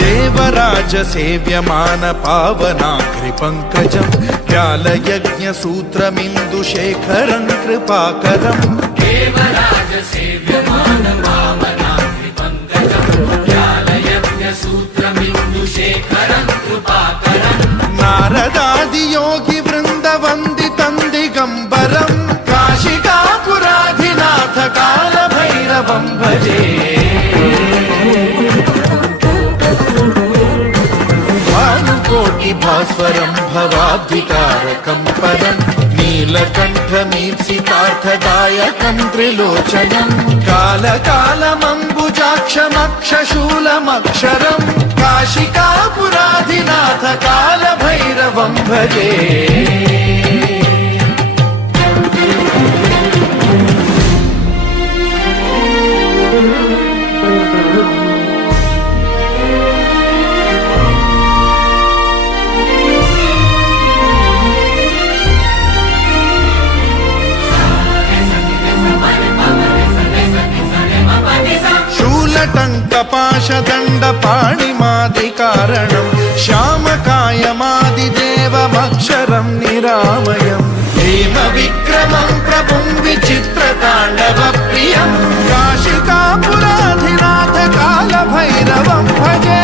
देवराज सेव्यमान पावनाग्रि पंकजं व्यालयज्ञ सूत्रमिन्दुशेखरं कृपाकरं देवराज सेव्यमान पावनाग्रि पंकजं व्यालयज्ञ सूत्रमिन्दुशेखरं कृपाकरं नारदादि योगी वृंद वंदितं दिगंबरं काशिकापुराधिनाथ काल भैरवं भजे कोटि भास्वरं भवाब्धिकारकं परं नीलकण्ठमीप्सितार्थदायकं त्रिलोचनं कालकालमम्बुजाक्षमक्षशूलमक्षरं काशिकापुराधिनाथ कालभैरवं भजे टङ्कपाशदण्डपाणिमादिकारणं श्यामकायमादिदेवमक्षरं निरामयं हेमविक्रमं प्रभुं विचित्रताण्डवप्रियं काशिकापुराधिनाथ कालभैरवं भजे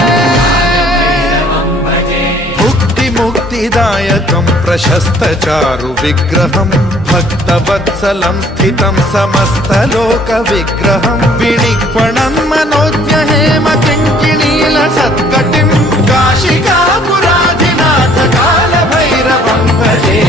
मुक्तिदायकं प्रशस्तचारु विग्रहं भक्तवत्सलं स्थितं समस्तलोकविग्रहं विनिक्वणं मनोज्ञ हेमकिङ्किणीलसत्कटिं काशिकापुराधिनाथ कालभैरवं भजे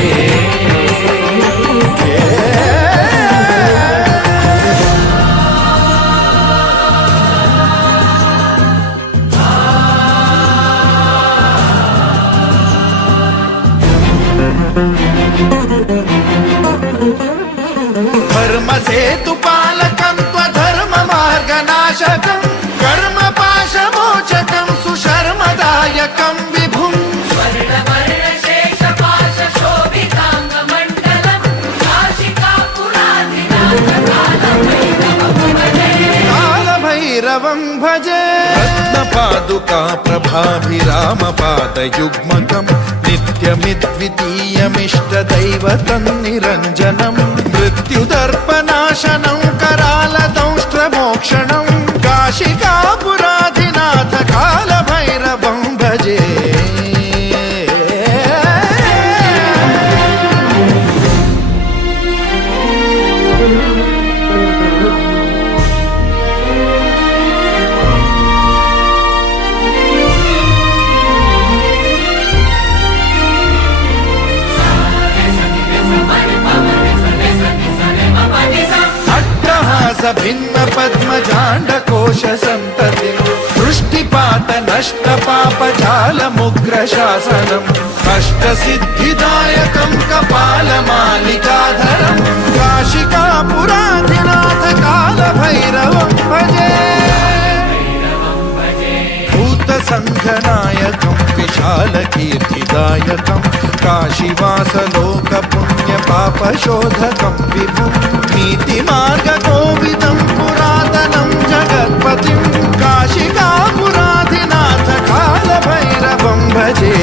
धर्मसेतुपालकं त्वधर्ममार्गनाशकं कर्मपाशमोचकं सुशर्मदायकं विभुं स्वर्णवर्णशेषपाशशोभिताङ्गमण्डलं काशिकापुराधिनाथ कालभैरवं भजे रत्नपादुका प्रभाभिरामपादयुग्मकं नित्यमिद्वितीयमिष्टदैवतं निरञ्जनं मृत्युदर्पनाशनं करालदंष्ट्रमोक्षणं काशिकापुराधिनाथ कालभैरवं भजे भिन्न पद्मजाण्डकोश सन्ततिं दृष्टिपात नष्ट पापजालमुग्रशासनम् अष्टसिद्धिदायकं कपालमालिकाधरं काशिकापुराधिनाथ कालभैरवं भजे भूतसङ्घनायकं विशालकीर्तिदायकं काशीवासलोकपुण्यपापशोधकं विभुं नीतिमार्गकोविदं पुरातनं जगत्पतिं काशिकापुराधिनाथ कालभैरवं भजे